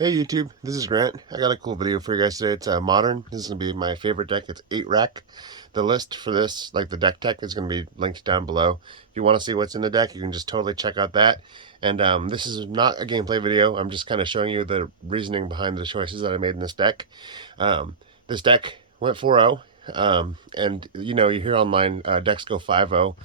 Hey YouTube, this is Grant. I got a cool video for you guys today. It's modern. This is going to be my favorite deck. It's 8 Rake. The list for this, like the deck tech, is going to be linked down below. If you want to see what's in the deck, you can just totally check out that. And this is not a gameplay video. I'm just kind of showing you the reasoning behind the choices that I made in this deck. This deck went 4-0. And you know, you hear online decks go 5-0.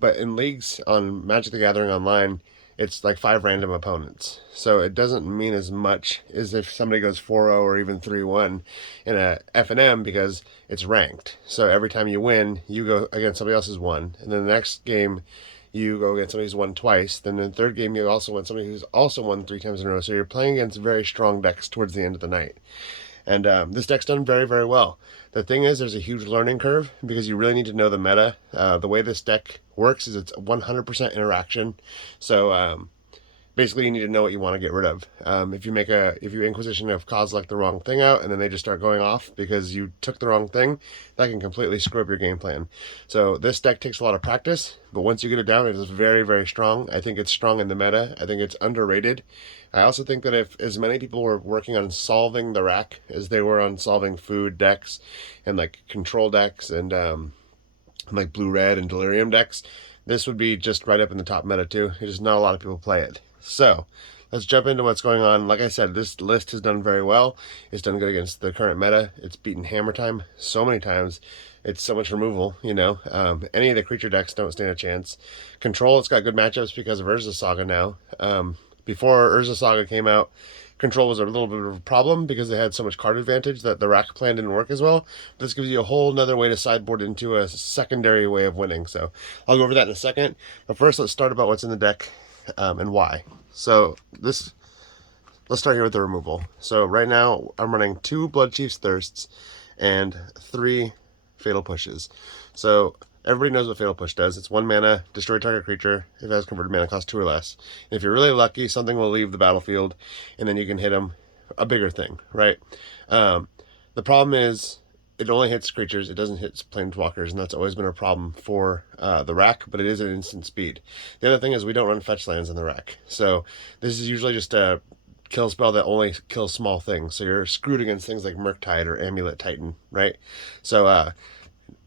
But in leagues on Magic the Gathering Online, it's like 5 random opponents. So it doesn't mean as much as if somebody goes 4-0 or even 3-1 in a F&M because it's ranked. So every time you win, you go against somebody else's won. And then the next game, you go against somebody who's won twice. Then in the third game, you also win somebody who's also won 3 times in a row. So you're playing against very strong decks towards the end of the night. And this deck's done very, very well. The thing is, there's a huge learning curve because you really need to know the meta. The way this deck works is it's 100% interaction. So basically, you need to know what you want to get rid of. If you Inquisition of Kozilek the wrong thing out, and then they just start going off because you took the wrong thing, that can completely screw up your game plan. So this deck takes a lot of practice, but once you get it down, it is very, very strong. I think it's strong in the meta. I think it's underrated. I also think that if as many people were working on solving the rack as they were on solving food decks and like control decks and like blue-red and delirium decks, this would be just right up in the top meta too. It's just not a lot of people play it. So let's jump into what's going on. Like I said, this list has done very well. It's done good against the current meta. It's beaten Hammer Time so many times. It's so much removal, you know. Any of the creature decks don't stand a chance. Control, it's got good matchups because of Urza Saga now. Before Urza Saga came out, Control was a little bit of a problem because they had so much card advantage that the rack plan didn't work as well. This gives you a whole nother way to sideboard into a secondary way of winning. So I'll go over that in a second. But first, let's start about what's in the deck and why. So let's start here with the removal. So right now, I'm running 2 Bloodchief's Thirsts and 3 Fatal Pushes. So everybody knows what Fatal Push does. It's 1 mana, destroy target creature if it has converted mana cost 2 or less. And if you're really lucky, something will leave the battlefield, and then you can hit them a bigger thing, right? The problem is it only hits creatures. It doesn't hit planeswalkers, and that's always been a problem for the rack, but it is an instant speed. The other thing is we don't run fetch lands in the rack. So this is usually just a kill spell that only kills small things. So you're screwed against things like Murktide or Amulet Titan, right? So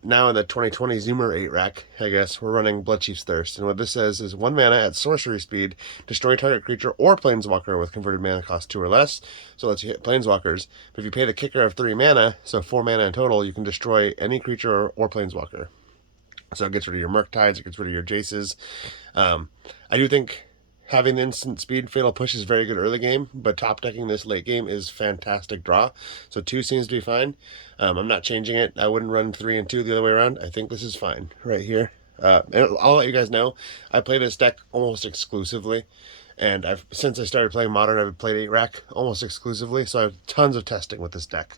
now in the 2020 Zoomer 8 rack, I guess, we're running Bloodchief's Thirst. And what this says is 1 mana at sorcery speed, destroy target creature or planeswalker with converted mana cost 2 or less. So let's hit planeswalkers. But if you pay the kicker of 3 mana, so 4 mana in total, you can destroy any creature or planeswalker. So it gets rid of your Murktides, it gets rid of your Jaces. I do think having the instant speed Fatal Push is very good early game, but top decking this late game is fantastic draw. So 2 seems to be fine. I'm not changing it. I wouldn't run 3 and 2 the other way around. I think this is fine right here. And I'll let you guys know, I play this deck almost exclusively. And since I started playing Modern, I've played 8 Rack almost exclusively. So I have tons of testing with this deck.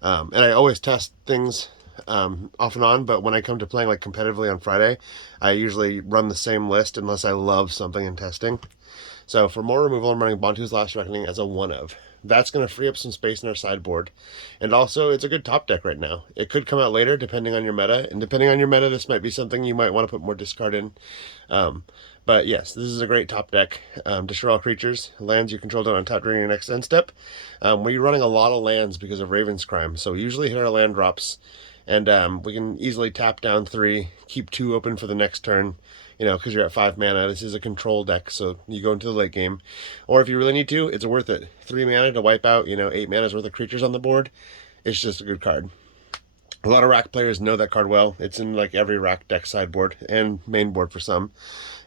And I always test things off and on, but when I come to playing like competitively on Friday, I usually run the same list unless I love something in testing. So for more removal, I'm running Bontu's Last Reckoning as a 1-of. That's going to free up some space in our sideboard. And also, it's a good top deck right now. It could come out later, depending on your meta. And depending on your meta, this might be something you might want to put more discard in. But yes, this is a great top deck. Destroy all creatures. Lands you control don't untap during your next end step. We're running a lot of lands because of Raven's Crime. So we usually hit our land drops. And we can easily tap down 3, keep 2 open for the next turn, you know, because you're at 5 mana. This is a control deck, so you go into the late game. Or if you really need to, it's worth it. 3 mana to wipe out, you know, 8 mana's worth of creatures on the board. It's just a good card. A lot of rack players know that card well. It's in like every rack deck sideboard and main board for some.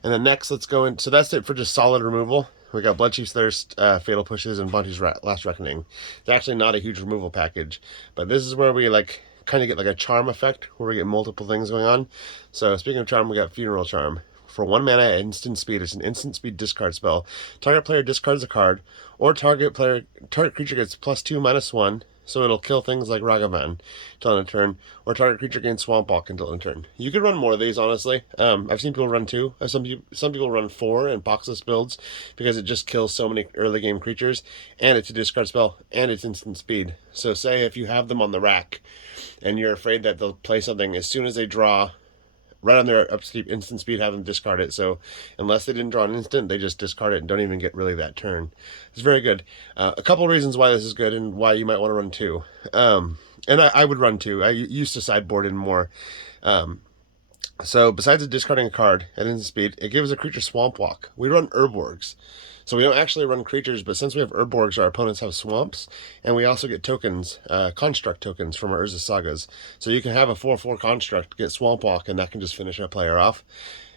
And then next, let's go in. So that's it for just solid removal. We got Bloodchief's Thirst, Fatal Pushes, and Bontu's Last Reckoning. It's actually not a huge removal package, but this is where we like kind of get like a charm effect where we get multiple things going on. So speaking of charm, we got Funeral Charm. For 1 mana at instant speed, it's an instant speed discard spell. Target player discards a card, or target creature gets +2/-1, so it'll kill things like Ragavan until end of turn, or target creature gains Swamp Walk until end of turn. You could run more of these, honestly. I've seen people run 2. Some people run 4 in boxless builds because it just kills so many early game creatures, and it's a discard spell, and it's instant speed. So say if you have them on the rack, and you're afraid that they'll play something as soon as they draw right on their upkeep instant speed, have them discard it. So unless they didn't draw an instant, they just discard it and don't even get really that turn. It's very good. A couple reasons why this is good and why you might want to run 2. And I would run 2. I used to sideboard in more. So besides discarding a card at instant speed, it gives a creature Swamp Walk. We run Urborgs. So we don't actually run creatures, but since we have Urborgs, our opponents have swamps, and we also get tokens, construct tokens from our Urza Sagas. So you can have a 4/4 construct, get Swamp Walk, and that can just finish a player off.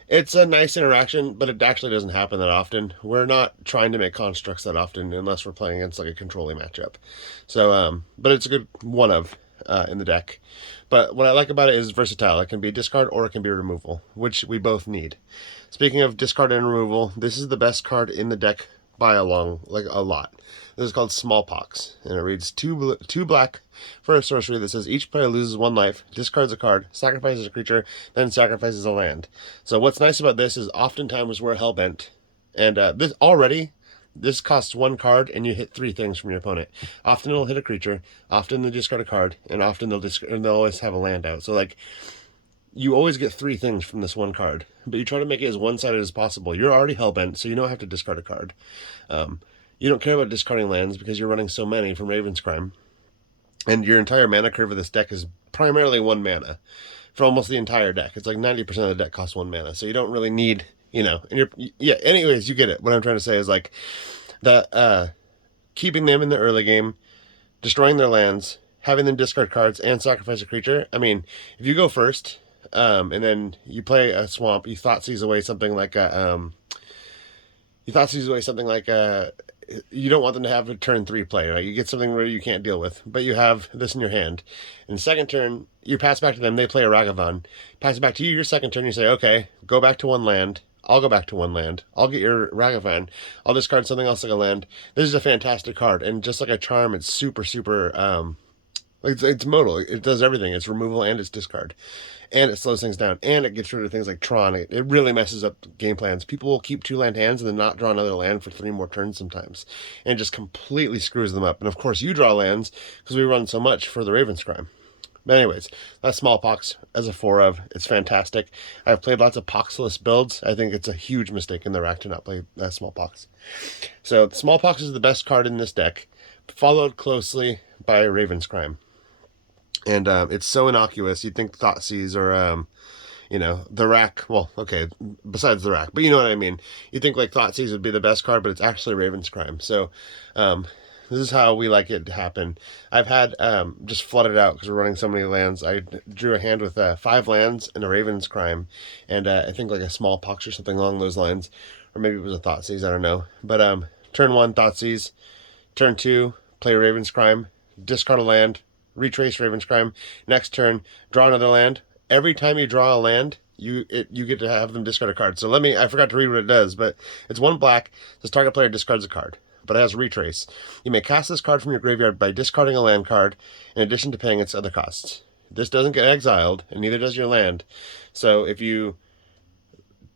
It's a nice interaction, but it actually doesn't happen that often. We're not trying to make constructs that often unless we're playing against like a controlling matchup. So, but it's a good one of in the deck. But what I like about it is versatile. It can be discard or it can be removal, which we both need. Speaking of discard and removal, this is the best card in the deck by a lot. This is called Smallpox, and it reads two black for a sorcery that says each player loses 1 life, discards a card, sacrifices a creature, then sacrifices a land. So what's nice about this is oftentimes we're hellbent, and this costs 1 card, and you hit 3 things from your opponent. Often it'll hit a creature, often they'll discard a card, and often they'll always have a land out. So like, you always get 3 things from this 1 card, but you try to make it as one-sided as possible. You're already hellbent, so you don't have to discard a card. You don't care about discarding lands because you're running so many from Raven's Crime, and your entire mana curve of this deck is primarily 1 mana for almost the entire deck. It's like 90% of the deck costs 1 mana, so you don't really need, and anyways, you get it. What I'm trying to say is like, keeping them in the early game, destroying their lands, having them discard cards, and sacrifice a creature. I mean, if you go first, and then you play a swamp, you Thoughtseize away something like you don't want them to have a turn 3 play, right? You get something where you can't deal with, but you have this in your hand. And the second turn, you pass back to them, they play a Ragavan. Pass it back to you, your second turn, you say, okay, go back to 1 land. I'll go back to 1 land. I'll get your Ragavan. I'll discard something else like a land. This is a fantastic card, and just like a charm, it's super, it's modal. It does everything. It's removal and it's discard. And it slows things down. And it gets rid of things like Tron. It really messes up game plans. People will keep 2 land hands and then not draw another land for 3 more turns sometimes. And it just completely screws them up. And of course you draw lands because we run so much for the Raven's Crime. But anyways, that's Smallpox as a 4 of. It's fantastic. I've played lots of Poxless builds. I think it's a huge mistake in the rack to not play Smallpox. So Smallpox is the best card in this deck, followed closely by Raven's Crime. And it's so innocuous. You'd think Thoughtseize or, the rack. Well, okay, besides the rack. But you know what I mean. You'd think like Thoughtseize would be the best card, but it's actually Raven's Crime. So this is how we like it to happen. I've had just flooded out because we're running so many lands. I drew a hand with 5 lands and a Raven's Crime. And I think like a Smallpox or something along those lines. Or maybe it was a Thoughtseize, I don't know. But turn 1, Thoughtseize. Turn 2, play Raven's Crime. Discard a land. Retrace Raven's Crime. Next turn, draw another land. Every time you draw a land, you get to have them discard a card. So I forgot to read what it does, but it's 1 black. This target player discards a card, but it has retrace. You may cast this card from your graveyard by discarding a land card in addition to paying its other costs. This doesn't get exiled, and neither does your land. So if you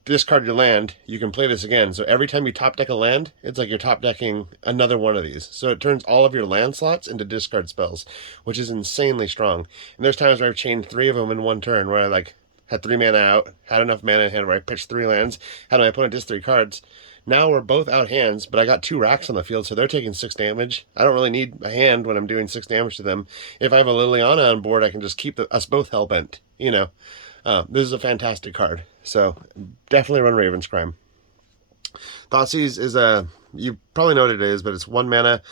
discard your land, you can play this again. So every time you top deck a land, it's like you're top decking another one of these. So it turns all of your land slots into discard spells, which is insanely strong. And there's times where I've chained 3 of them in 1 turn, where I had 3 mana out, had enough mana in hand where I pitched 3 lands, had my opponent disc 3 cards. Now we're both out hands, but I got 2 racks on the field, so they're taking 6 damage. I don't really need a hand when I'm doing 6 damage to them. If I have a Liliana on board, I can just keep us both hellbent, This is a fantastic card. So definitely run Raven's Crime. Thoughtseize is you probably know what it is, but it's 1 mana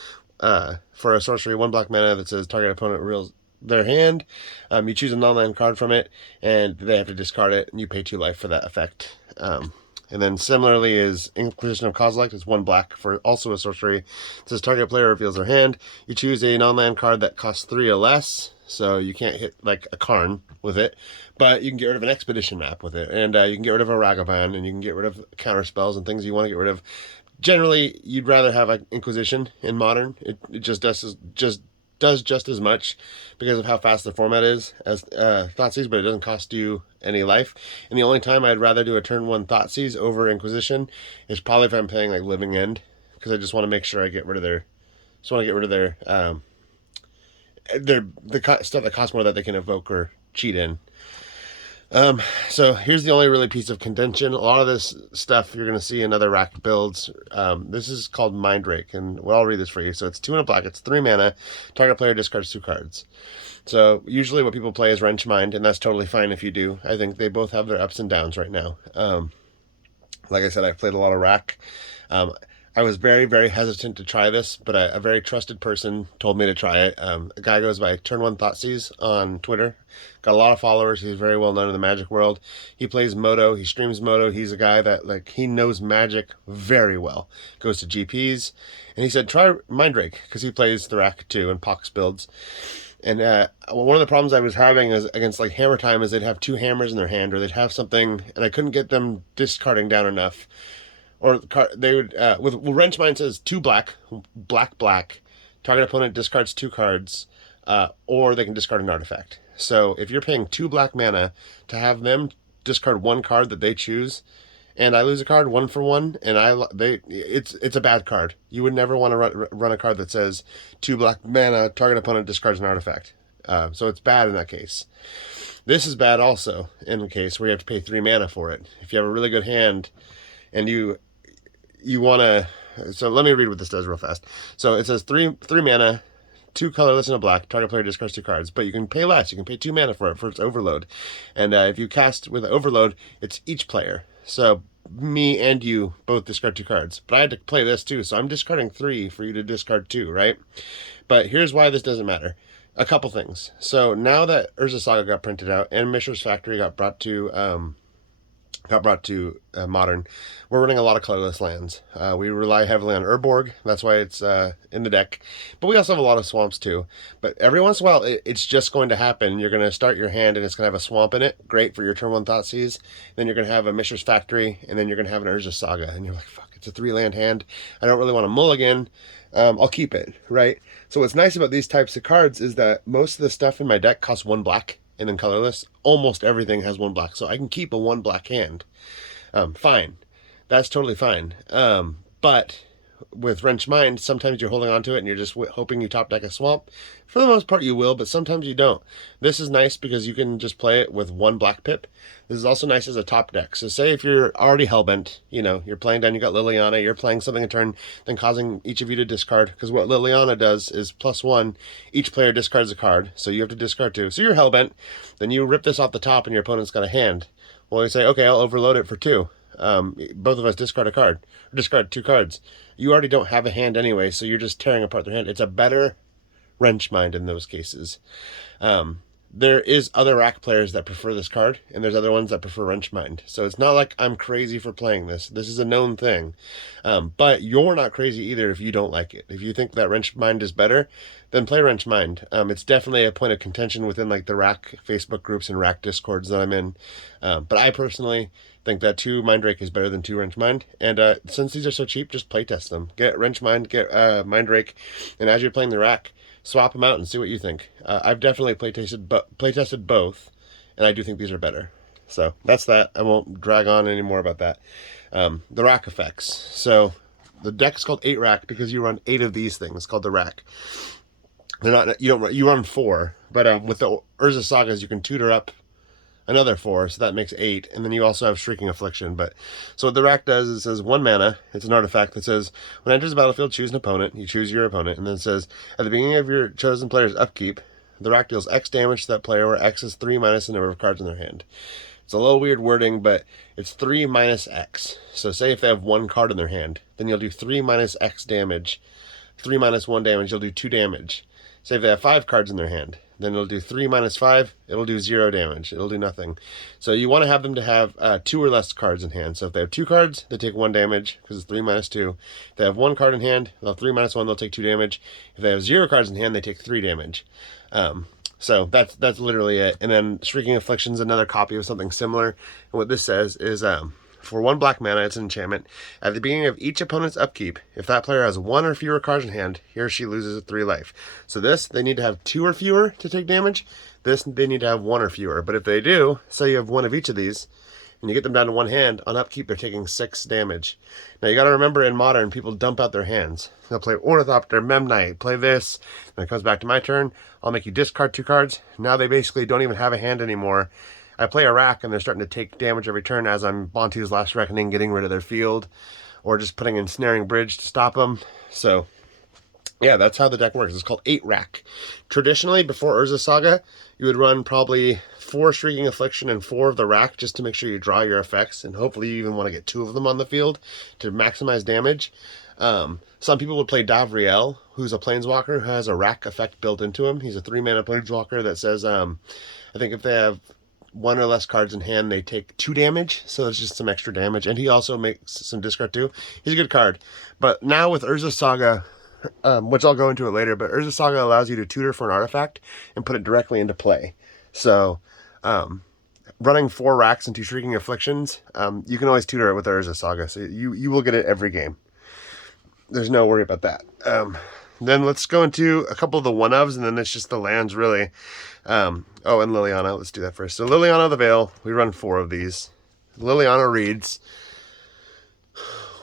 for a sorcery, 1 black mana that says target opponent reveals their hand. You choose a non-land card from it, and they have to discard it, and you pay 2 life for that effect. And then similarly is Inquisition of Kozilek. It's 1 black for also a sorcery. It says target player reveals their hand. You choose a non-land card that costs 3 or less, so you can't hit like a Karn with it, but you can get rid of an Expedition map with it, and you can get rid of a Ragavan, and you can get rid of counter spells and things you want to get rid of. Generally, you'd rather have an Inquisition in Modern. It just does just as much because of how fast the format is as Thoughtseize, but it doesn't cost you any life. And the only time I'd rather do a turn 1 Thoughtseize over Inquisition is probably if I'm playing like Living End, because I just want to make sure I get rid of their the stuff that costs more that they can evoke or cheat in. So here's the only really piece of contention. A lot of this stuff you're going to see in other rack builds. This is called Mind Rake, and well, I'll read this for you. So it's 2 and a black. It's 3 mana. Target player discards 2 cards. So usually what people play is Wrench Mind, and that's totally fine if you do. I think they both have their ups and downs right now. Like I said, I've played a lot of rack. Um, I was very, very hesitant to try this, but a very trusted person told me to try it. A guy goes by Turn One Thoughtseize on Twitter. Got a lot of followers. He's very well known in the Magic world. He plays Moto. He streams Moto. He's a guy that he knows Magic very well. Goes to GPs, and he said try Mindrake because he plays the rack too and Pox builds. And one of the problems I was having is against Hammer Time is they'd have 2 hammers in their hand, or they'd have something, and I couldn't get them discarding down enough. Or they would with Wrench Mind says 2 black, black. Target opponent discards 2 cards, or they can discard an artifact. So if you're paying 2 black mana to have them discard 1 card that they choose, and I lose a card 1 for 1, and it's a bad card. You would never want to run a card that says 2 black mana, target opponent discards an artifact. So it's bad in that case. This is bad also in the case where you have to pay 3 mana for it. If you have a really good hand and you want to... So let me read what this does real fast. So it says 3 mana, 2 colorless and a black. Target player discards 2 cards. But you can pay less. You can pay 2 mana for it, for its overload. And if you cast with overload, it's each player. So me and you both discard 2 cards. But I had to play this too, so I'm discarding 3 for you to discard 2, right? But here's why this doesn't matter. A couple things. So now that Urza Saga got printed out and Mishra's Factory got brought to Modern, we're running a lot of colorless lands. We rely heavily on Urborg. That's why it's in the deck. But we also have a lot of swamps too. But every once in a while, it's just going to happen. You're going to start your hand and it's going to have a swamp in it. Great for your turn 1 Thoughtseize. Then you're going to have a Mishra's Factory. And then you're going to have an Urza Saga. And you're like, fuck, it's a 3-land hand. I don't really want to mulligan. I'll keep it, right? So what's nice about these types of cards is that most of the stuff in my deck costs 1 black. And then colorless, almost everything has 1 black. So I can keep a 1 black hand. Fine. That's totally fine. But with Wrench Mind, sometimes you're holding on to it and you're just hoping you top deck a swamp. For the most part you will, but sometimes you don't. This is nice because you can just play it with 1 black pip. This is also nice as a top deck. So say if you're already hellbent, you're playing down, you got Liliana, you're playing something in turn, then causing each of you to discard. Because what Liliana does is +1, each player discards a card, so you have to discard 2. So you're hellbent, then you rip this off the top and your opponent's got a hand. Well, you say, okay, I'll overload it for 2. Both of us discard a card, or discard 2 cards. You already don't have a hand anyway, so you're just tearing apart their hand. It's a better Wrench Mind in those cases. There is other rack players that prefer this card, and there's other ones that prefer Wrench Mind. So it's not like I'm crazy for playing this. This is a known thing. But you're not crazy either if you don't like it. If you think that Wrench Mind is better, then play Wrench Mind. It's definitely a point of contention within the rack Facebook groups and rack discords that I'm in. But I personally think that 2 Mindrake is better than 2 Wrench Mind. And since these are so cheap, just playtest them. Get Wrench Mind, get Mindrake, and as you're playing the rack, swap them out and see what you think. I've definitely playtested both, and I do think these are better. So that's that. I won't drag on any more about that. The rack effects. So the deck is called 8 rack because you run 8 of these things called the rack. They're not, you run 4, but with the Urza Sagas you can tutor up another 4, so that makes 8, and then you also have Shrieking Affliction. But so what the rack does is it says 1 mana. It's an artifact that says when it enters the battlefield, choose an opponent. You choose your opponent, and then it says at the beginning of your chosen player's upkeep, the rack deals X damage to that player, where X is 3 minus the number of cards in their hand. It's a little weird wording, but it's 3 minus X. So say if they have 1 card in their hand, then you'll do 3 minus X damage. 3 minus 1 damage, you'll do 2 damage. Say if they have 5 cards in their hand, then it'll do 3 minus 5, it'll do 0 damage. It'll do nothing. So you want to have them to have 2 or less cards in hand. So if they have 2 cards, they take 1 damage, because it's 3 minus 2. If they have 1 card in hand, they'll 3 minus 1, they'll take 2 damage. If they have 0 cards in hand, they take 3 damage. So that's literally it. And then Shrieking Affliction is another copy of something similar. And what this says is, for 1 black mana, it's an enchantment. At the beginning of each opponent's upkeep, if that player has 1 or fewer cards in hand, he or she loses 3 life. So this, they need to have 2 or fewer to take damage. This, they need to have 1 or fewer. But if they do, say you have 1 of each of these, and you get them down to 1 hand, on upkeep they're taking 6 damage. Now you got to remember, in Modern, people dump out their hands. They'll play Ornithopter, Memnite, play this, and it comes back to my turn. I'll make you discard 2 cards. Now they basically don't even have a hand anymore. I play a Rake and they're starting to take damage every turn as I'm Bantu's Last Reckoning, getting rid of their field, or just putting in Snaring Bridge to stop them. So yeah, that's how the deck works. It's called 8 Rake. Traditionally, before Urza Saga, you would run probably 4 Shrieking Affliction and 4 of the Rake just to make sure you draw your effects, and hopefully you even want to get 2 of them on the field to maximize damage. Some people would play Davriel, who's a Planeswalker who has a Rake effect built into him. He's a 3-mana Planeswalker that says, I think if they have 1 or less cards in hand, they take 2 damage, so it's just some extra damage. And he also makes some discard too. He's a good card. But now with Urza Saga, which I'll go into it later, but Urza Saga allows you to tutor for an artifact and put it directly into play. So, running 4 Rakes and 2 Shrieking Afflictions, you can always tutor it with Urza Saga, so you will get it every game. There's no worry about that. Then let's go into a couple of the one-ofs, and then it's just the lands, really. Oh, and Liliana, let's do that first. So Liliana of the Veil, we run 4 of these. Liliana reads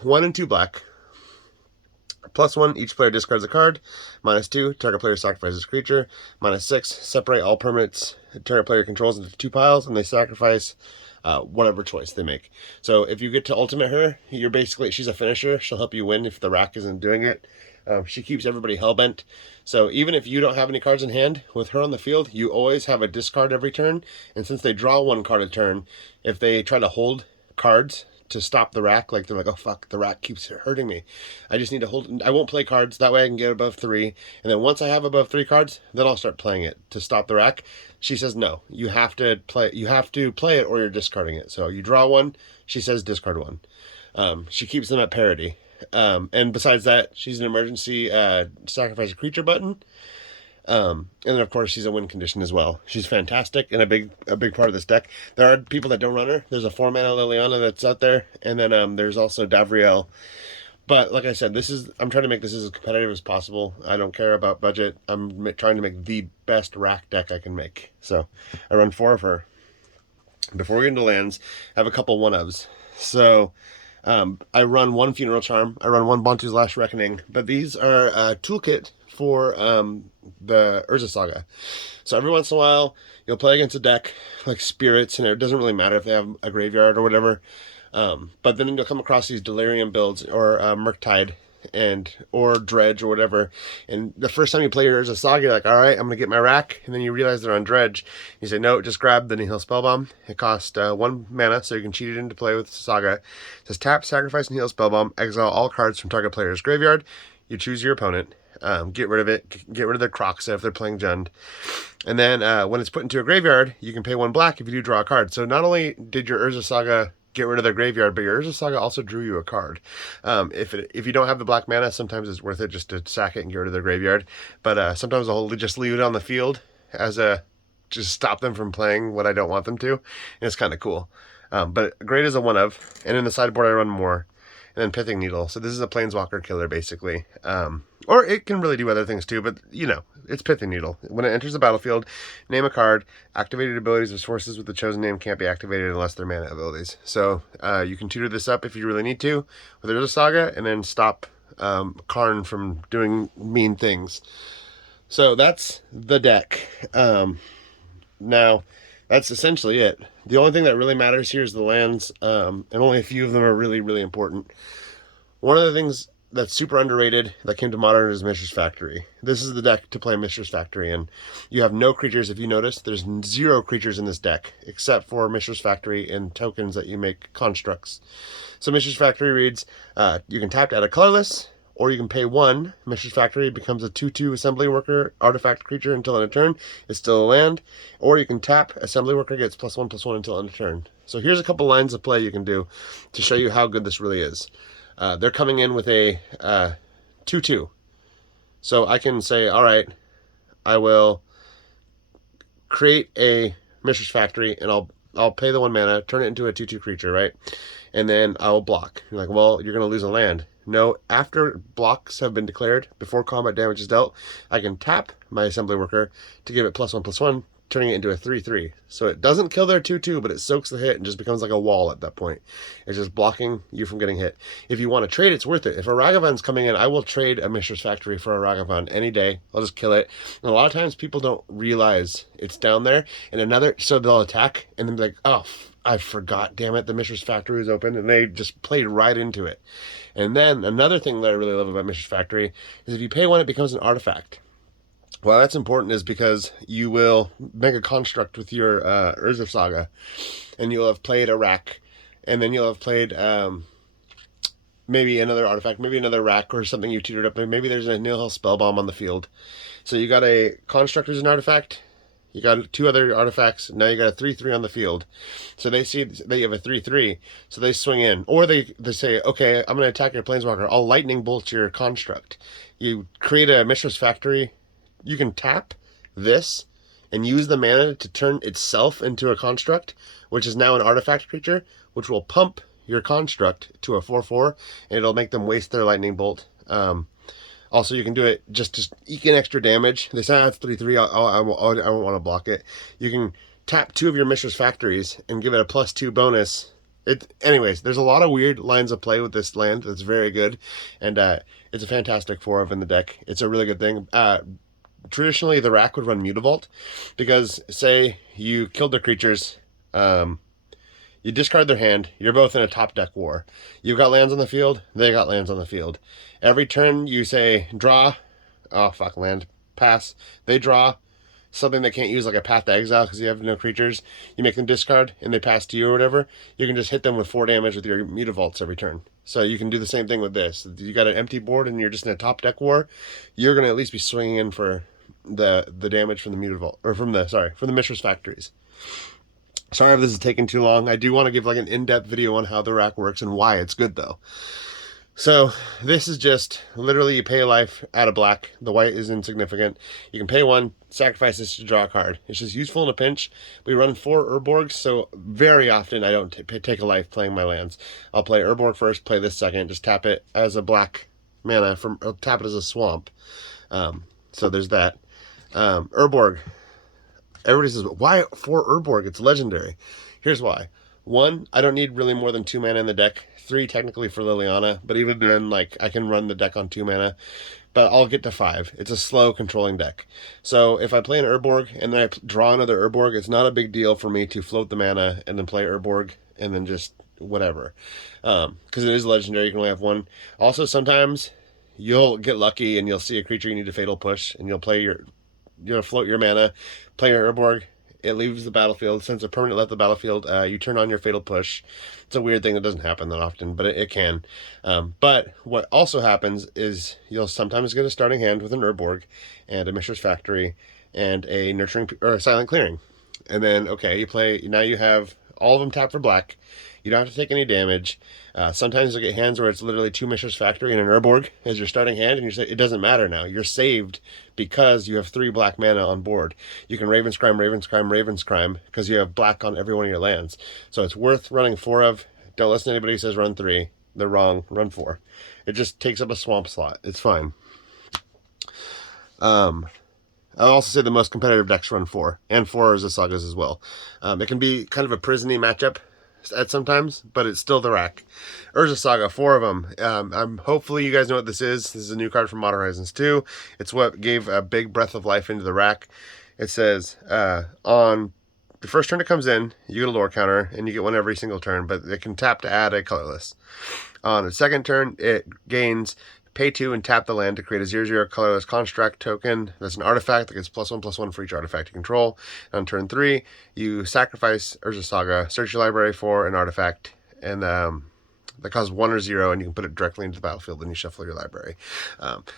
1 and 2 black. +1, each player discards a card. -2, target player sacrifices a creature. -6, separate all permanents target player controls into 2 piles, and they sacrifice whatever choice they make. So if you get to ultimate her, you're basically, she's a finisher. She'll help you win if the Rake isn't doing it. She keeps everybody hellbent. So even if you don't have any cards in hand, with her on the field, you always have a discard every turn. And since they draw 1 card a turn, if they try to hold cards to stop the Rake, like they're like, oh fuck, the Rake keeps hurting me, I just need to hold, I won't play cards, that way I can get above 3, and then once I have above 3 cards, then I'll start playing it to stop the Rake. She says no, you have to play it or you're discarding it. So you draw 1, she says discard 1. She keeps them at parity, and besides that, she's an emergency sacrifice a creature button. And then of course she's a win condition as well. She's fantastic and a big part of this deck. There are people that don't run her. There's a 4-mana Liliana that's out there, and then there's also Davriel. But like I said, I'm trying to make this as competitive as possible. I don't care about budget. I'm trying to make the best Rake deck I can make. So I run 4 of her. Before we get into lands, I have a couple one-ofs. So I run 1 Funeral Charm. I run 1 Bantu's Last Reckoning. But these are a toolkit for the Urza Saga. So every once in a while, you'll play against a deck like Spirits, and it doesn't really matter if they have a graveyard or whatever. But then you'll come across these Delirium builds or Murktide or Dredge or whatever. And the first time you play your Urza Saga, you're like, all right, I'm gonna get my Rake, and then you realize they're on Dredge. You say, no, just grab the Nihil Spellbomb. It costs 1 mana, so you can cheat it into play with Saga. It says tap, sacrifice Nihil Spellbomb, exile all cards from target player's graveyard. You choose your opponent. Get rid of it. Get rid of their Croxa if they're playing Jund. And then when it's put into a graveyard, you can pay 1 black if you do draw a card. So not only did your Urza Saga get rid of their graveyard, but your Urza Saga also drew you a card. If you don't have the black mana, sometimes it's worth it just to sack it and get rid of their graveyard. But sometimes I'll just leave it on the field as just stop them from playing what I don't want them to. And it's kind of cool. But great as a one-of. And in the sideboard I run more. And then Pithing Needle. So this is a Planeswalker killer, basically. Or it can really do other things too, but it's Pithing Needle. When it enters the battlefield, name a card. Activated abilities of sources with the chosen name can't be activated unless they're mana abilities. So you can tutor this up if you really need to with Urza Saga, and then stop Karn from doing mean things. So that's the deck. Now, that's essentially it. The only thing that really matters here is the lands, and only a few of them are really, really important. One of the things that's super underrated that came to Modern is Mishra's Factory. This is the deck to play Mishra's Factory in. You have no creatures. If you notice, there's 0 creatures in this deck, except for Mishra's Factory and tokens that you make constructs. So Mishra's Factory reads, you can tap to add a colorless, or you can pay 1. Mishra's Factory becomes a 2/2 Assembly Worker artifact creature until end of turn. It's still a land. Or you can tap, Assembly Worker gets +1/+1 until end of turn. So here's a couple lines of play you can do to show you how good this really is. They're coming in with a 2/2. So I can say, all right, I will create a Mishra's Factory, and I'll pay the 1 mana, turn it into a 2/2 creature, right? And then I'll block. You're like, well, you're going to lose a land. No, after blocks have been declared, before combat damage is dealt, I can tap my Assembly Worker to give it +1/+1 turning it into a 3/3. So it doesn't kill their 2/2, but it soaks the hit and just becomes like a wall at that point. It's just blocking you from getting hit. If you want to trade, it's worth it. If a Ragavan's coming in, I will trade a Mishra's Factory for a Ragavan any day. I'll just kill it. And a lot of times people don't realize it's down there. And so they'll attack and then be like, oh, I forgot, damn it, the Mishra's Factory is open. And they just played right into it. And then another thing that I really love about Mishra's Factory is if you pay one, it becomes an artifact. Why that's important is because you will make a construct with your Urza Saga, and you'll have played a Rake, and then you'll have played maybe another artifact, maybe another Rake or something you tutored up. Maybe there's a Nihil Spellbomb on the field. So you got a construct as an artifact, you got 2 other artifacts, now you got a 3/3 on the field. So they see that you have a 3/3, so they swing in. Or they say, okay, I'm going to attack your Planeswalker, I'll lightning bolt your construct. You create a Mishra's Factory. You can tap this and use the mana to turn itself into a construct, which is now an artifact creature, which will pump your construct to a 4/4, and it'll make them waste their lightning bolt. Also, you can do it just to eke in extra damage. They say that's 3/3. I won't want to block it. You can tap 2 of your Mishra's Factories and give it a +2 bonus. Anyways, there's a lot of weird lines of play with this land that's very good, and it's a fantastic 4-of in the deck. It's a really good thing. Traditionally, the Rake would run Mutavault, because say you killed the creatures, you discard their hand, you're both in a top deck war. You've got lands on the field, they got lands on the field. Every turn you say, draw, oh fuck, land, pass, they draw something they can't use, like a Path to Exile, because you have no creatures, you make them discard, and they pass to you or whatever, you can just hit them with 4 damage with your Mutavaults every turn. So you can do the same thing with this. You got an empty board and you're just in a top deck war, you're going to at least be swinging in for the damage from the Mutavault, or from the Mishra's Factories. Sorry if this is taking too long. I do want to give like an in-depth video on how the Rake works and why it's good though. So this is just literally you pay a life, add a black. The white is insignificant. You can pay 1, sacrifice this to draw a card. It's just useful in a pinch. We run 4 Urborgs, so very often I don't take a life playing my lands. I'll play Urborg first, play this second, just tap it as a black mana, I'll tap it as a swamp. So there's that. Urborg. Everybody says, why 4 Urborg? It's legendary. Here's why. 1, I don't need really more than 2 mana in the deck. 3 technically for Liliana, but even then, like, I can run the deck on 2 mana. But I'll get to 5. It's a slow controlling deck. So if I play an Urborg and then I draw another Urborg, it's not a big deal for me to float the mana and then play Urborg and then just whatever. Because it is legendary, you can only have 1. Also, sometimes you'll get lucky and you'll see a creature you need to Fatal Push, and you'll float your mana, play your Urborg, it leaves the battlefield. Since a permanent left the battlefield, you turn on your Fatal Push. It's a weird thing that doesn't happen that often, but it can. But what also happens is you'll sometimes get a starting hand with an Urborg and a Mishra's Factory and a Nurturing or a Silent Clearing. And then, okay, you play, now you have all of them tapped for black. You don't have to take any damage. Sometimes you'll get hands where it's literally 2 Mishra's Factory and an Urborg as your starting hand, and you say it doesn't matter now. You're saved because you have 3 black mana on board. You can Ravenscrime, Ravenscrime, Ravenscrime because you have black on every one of your lands. So it's worth running 4 of. Don't listen to anybody who says run 3. They're wrong. Run 4. It just takes up a swamp slot. It's fine. I'll also say the most competitive decks run 4, and 4 Urza Sagas as well. It can be kind of a prison-y matchup at sometimes, but it's still the Rake. Urza Saga, 4 of them. Hopefully you guys know what this is. This is a new card from Modern Horizons 2. It's what gave a big breath of life into the Rake. It says, on the first turn it comes in, you get a lore counter, and you get one every single turn, but it can tap to add a colorless. On the second turn, it gains pay 2 and tap the land to create a 0/0 colorless construct token. That's an artifact that gets +1/+1 for each artifact you control. On turn 3, you sacrifice Urza Saga, search your library for an artifact, and that costs 1 or 0, and you can put it directly into the battlefield, and you shuffle your library.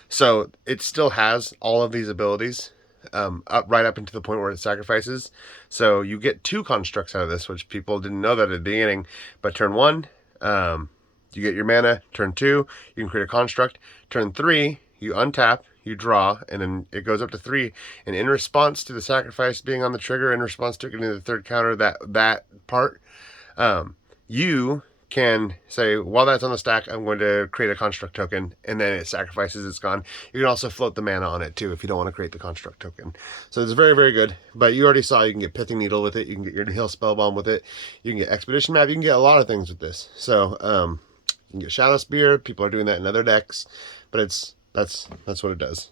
So it still has all of these abilities right up into the point where it sacrifices. So you get 2 constructs out of this, which people didn't know that at the beginning. But turn 1, you get your mana. Turn 2, you can create a construct. Turn 3, you untap, you draw, and then it goes up to 3. And in response to the sacrifice being on the trigger, in response to getting the 3rd counter, that part, you can say, while that's on the stack, I'm going to create a construct token, and then it sacrifices, it's gone. You can also float the mana on it too if you don't want to create the construct token. So it's very, very good. But you already saw you can get Pithing Needle with it, you can get your Heal Spellbomb with it, you can get Expedition Map, you can get a lot of things with this. So you can get Shadow Spear. People are doing that in other decks, but that's what it does.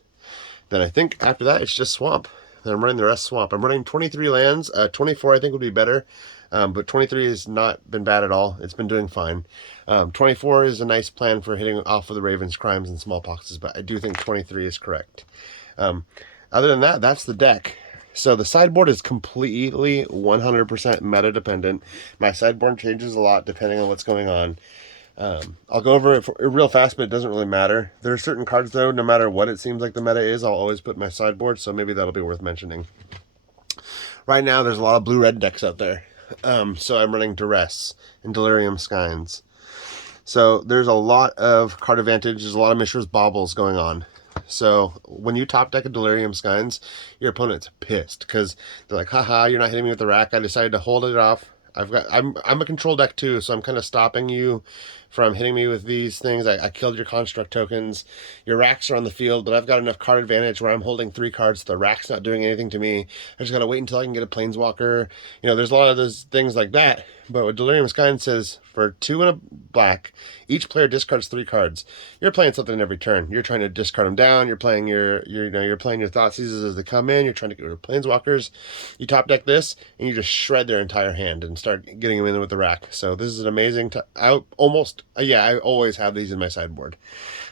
Then I think after that it's just Swamp. Then I'm running the rest Swamp. I'm running 23 lands. 24 I think would be better. But 23 has not been bad at all. It's been doing fine. 24 is a nice plan for hitting off of the Raven's Crimes and Smallpoxes, but I do think 23 is correct. Other than that, that's the deck. So the sideboard is completely 100% meta dependent. My sideboard changes a lot depending on what's going on. I'll go over it real fast, but it doesn't really matter. There are certain cards, though, no matter what it seems like the meta is, I'll always put in my sideboard, so maybe that'll be worth mentioning. Right now, there's a lot of blue-red decks out there. So I'm running Duress and Delirium Skynes. So there's a lot of card advantage. There's a lot of Mishra's Baubles going on. So when you top deck a Delirium Skynes, your opponent's pissed because they're like, haha, you're not hitting me with the rack. I decided to hold it off. I'm a control deck too, so I'm kind of stopping you from hitting me with these things. I killed your construct tokens. Your racks are on the field, but I've got enough card advantage where I'm holding 3 cards. The rack's not doing anything to me. I just gotta wait until I can get a Planeswalker. You know, there's a lot of those things like that. But what Delirium Skyne says, for 2 and a black, each player discards 3 cards. You're playing something every turn. You're trying to discard them down. You're playing you're playing your Thoughtseizes as they come in. You're trying to get rid of Planeswalkers. You top deck this, and you just shred their entire hand and start getting them in with the rack. So this is an amazing. I always have these in my sideboard.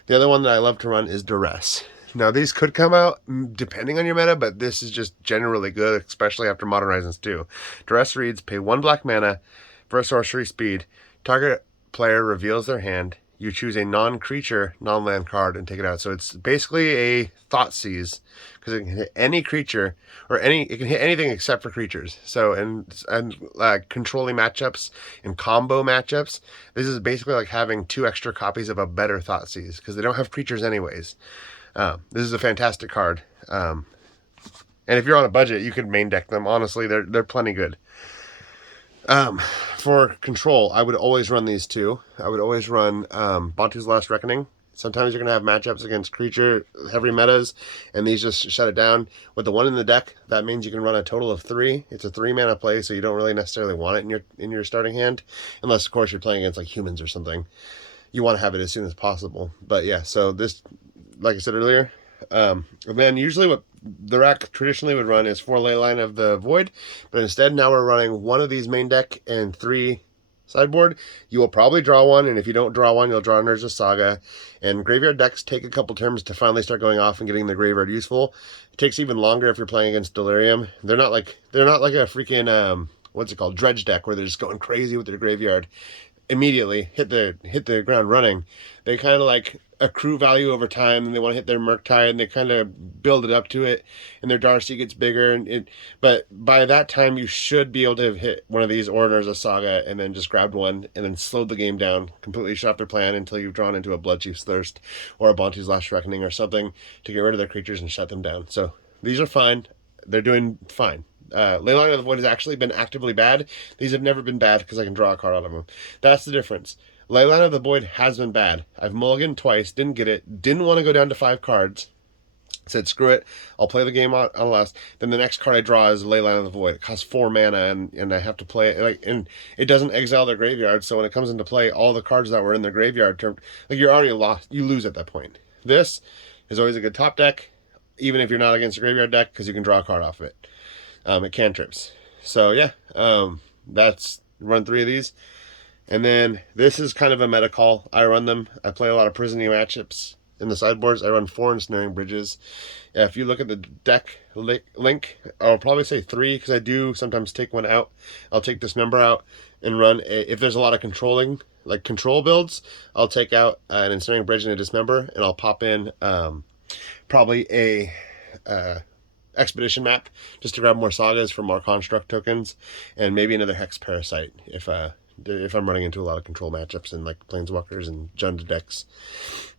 The other one that I love to run is Duress. Now, these could come out depending on your meta, but this is just generally good, especially after Modern Horizons 2. Duress reads, pay 1 black mana for a sorcery speed. Target player reveals their hand. You choose a non-creature, non-land card and take it out. So it's basically a Thoughtseize because it can hit any creature or it can hit anything except for creatures. So and controlling matchups and combo matchups, this is basically like having 2 extra copies of a better Thoughtseize because they don't have creatures anyways. This is a fantastic card. And if you're on a budget, you could main deck them. Honestly, they're plenty good. For control, I would always run these 2. I would always run Bantu's Last Reckoning. Sometimes you're going to have matchups against creature heavy metas, and these just shut it down. With the 1 in the deck, that means you can run a total of 3. It's a 3 mana play, so you don't really necessarily want it in your starting hand, unless of course you're playing against like humans or something. You want to have it as soon as possible. But yeah, so this, like I said earlier, then usually what the rack traditionally would run is 4 Leyline of the Void, but instead now we're running 1 of these main deck and 3 sideboard. You will probably draw 1, and if you don't draw 1, you'll draw an Urza Saga. And graveyard decks take a couple turns to finally start going off and getting the graveyard useful. It takes even longer if you're playing against Delirium. They're not like a freaking what's it called, dredge deck where they're just going crazy with their graveyard. Immediately hit the ground running. They kind of like accrue value over time, and they want to hit their Murktide, and they kind of build it up to it, and their Darcy gets bigger. But by that time, you should be able to have hit one of these or an Urza Saga, and then just grabbed one, and then slowed the game down, completely shut off their plan until you've drawn into a Bloodchief's Thirst or a Bantu's Last Reckoning or something to get rid of their creatures and shut them down. So these are fine. They're doing fine. Leyline of the Void has actually been actively bad. These have never been bad because I can draw a card out of them. That's the difference. Leyline of the Void has been bad. I've mulliganed twice, didn't get it, didn't want to go down to 5 cards. Said, screw it, I'll play the game on last. Then the next card I draw is Leyline of the Void. It costs 4 mana, and I have to play it. And it doesn't exile their graveyard, so when it comes into play, all the cards that were in their graveyard, you're already lost. You lose at that point. This is always a good top deck, even if you're not against a graveyard deck, because you can draw a card off of it. It cantrips. So yeah, that's run 3 of these. And then this is kind of a meta call. I run them. I play a lot of Prisoning matchups in the sideboards. I run 4 Ensnaring Bridges. If you look at the deck link, I'll probably say 3 because I do sometimes take one out. I'll take this number out and run. If there's a lot of control builds, I'll take out an Ensnaring Bridge and a Dismember, and I'll pop in probably a Expedition Map just to grab more sagas for more construct tokens, and maybe another Hex Parasite if I'm running into a lot of control matchups and like Planeswalkers and Jund decks.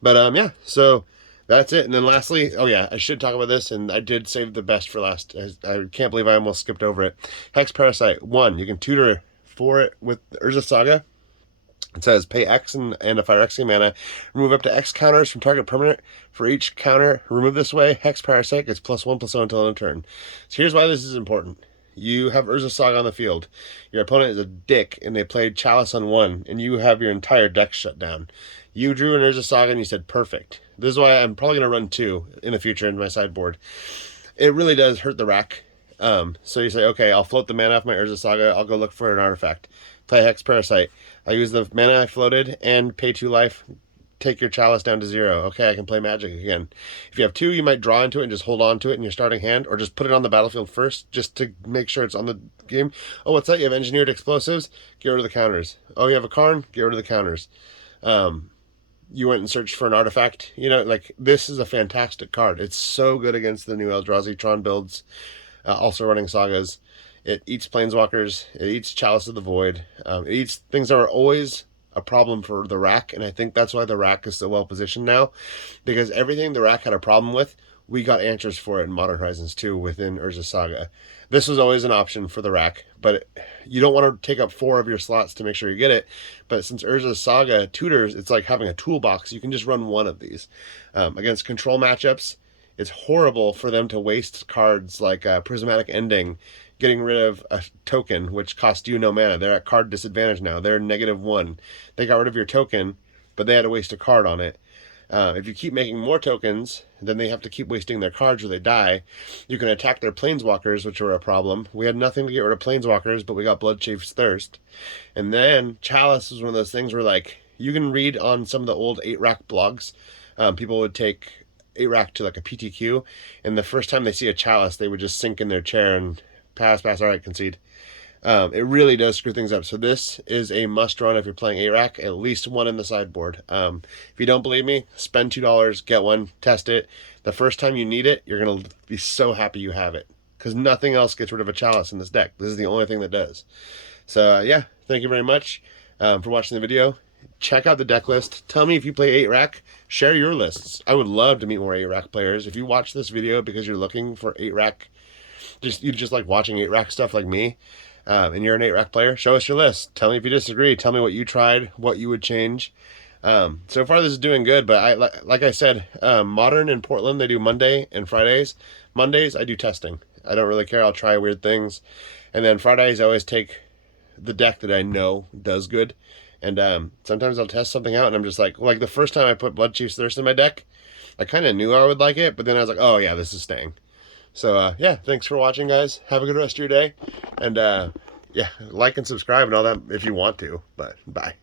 But yeah, so that's it. And then lastly, oh yeah, I should talk about this, and I did save the best for last. I can't believe I almost skipped over it. Hex Parasite 1, you can tutor for it with Urza Saga. It says pay X and a Phyrexia mana. Remove up to X counters from target permanent. For each counter remove this way, Hex Parasite gets +1/+0 until end of turn. So here's why this is important. You have Urza Saga on the field. Your opponent is a dick, and they played Chalice on 1, and you have your entire deck shut down. You drew an Urza Saga, and you said, perfect. This is why I'm probably going to run 2 in the future in my sideboard. It really does hurt the rack. So you say, okay, I'll float the mana off my Urza Saga. I'll go look for an artifact. Play Hex Parasite. I use the mana I floated and pay 2 life. Take your Chalice down to 0. Okay, I can play Magic again. If you have 2, you might draw into it and just hold on to it in your starting hand, or just put it on the battlefield first, just to make sure it's on the game. Oh, what's that? You have Engineered Explosives? Get rid of the counters. Oh, you have a Karn? Get rid of the counters. You went and searched for an artifact. You know, like, this is a fantastic card. It's so good against the new Eldrazi Tron builds. Also running Sagas. It eats Planeswalkers. It eats Chalice of the Void. It eats things that are always a problem for the rack, and I think that's why the rack is so well positioned now, because everything the rack had a problem with, we got answers for it in Modern Horizons 2 within Urza Saga. This was always an option for the rack, but you don't want to take up 4 of your slots to make sure you get it. But since Urza Saga tutors, it's like having a toolbox. You can just run one of these. Against control matchups, it's horrible for them to waste cards like Prismatic Ending, getting rid of a token, which cost you no mana. They're at card disadvantage now. They're -1. They got rid of your token, but they had to waste a card on it. If you keep making more tokens, then they have to keep wasting their cards or they die. You can attack their Planeswalkers, which are a problem. We had nothing to get rid of Planeswalkers, but we got Bloodchief's Thirst. And then Chalice was one of those things where, like, you can read on some of the old 8-rack blogs, people would take 8-rack to like a PTQ, and the first time they see a Chalice, they would just sink in their chair and pass, all right, concede. It really does screw things up. So this is a must run if you're playing 8-rack, at least one in the sideboard. If you don't believe me, spend $2, get one, test it. The first time you need it, you're going to be so happy you have it, because nothing else gets rid of a Chalice in this deck. This is the only thing that does. So yeah, thank you very much for watching the video. Check out the deck list. Tell me if you play 8-rack. Share your lists. I would love to meet more 8-rack players. If you watch this video because you're looking for 8-rack, you just like watching 8-rack stuff like me, and you're an 8-rack player, show us your list. Tell me if you disagree. Tell me what you tried, what you would change. So far this is doing good, but like I said, Modern in Portland, they do Monday and Fridays. Mondays I do testing. I don't really care. I'll try weird things. And then Fridays I always take the deck that I know does good. And sometimes I'll test something out and I'm just like the first time I put Bloodchief's Thirst in my deck, I kind of knew I would like it, but then I was like, oh yeah, this is staying. So yeah, thanks for watching, guys. Have a good rest of your day. And yeah, like and subscribe and all that if you want to, but bye.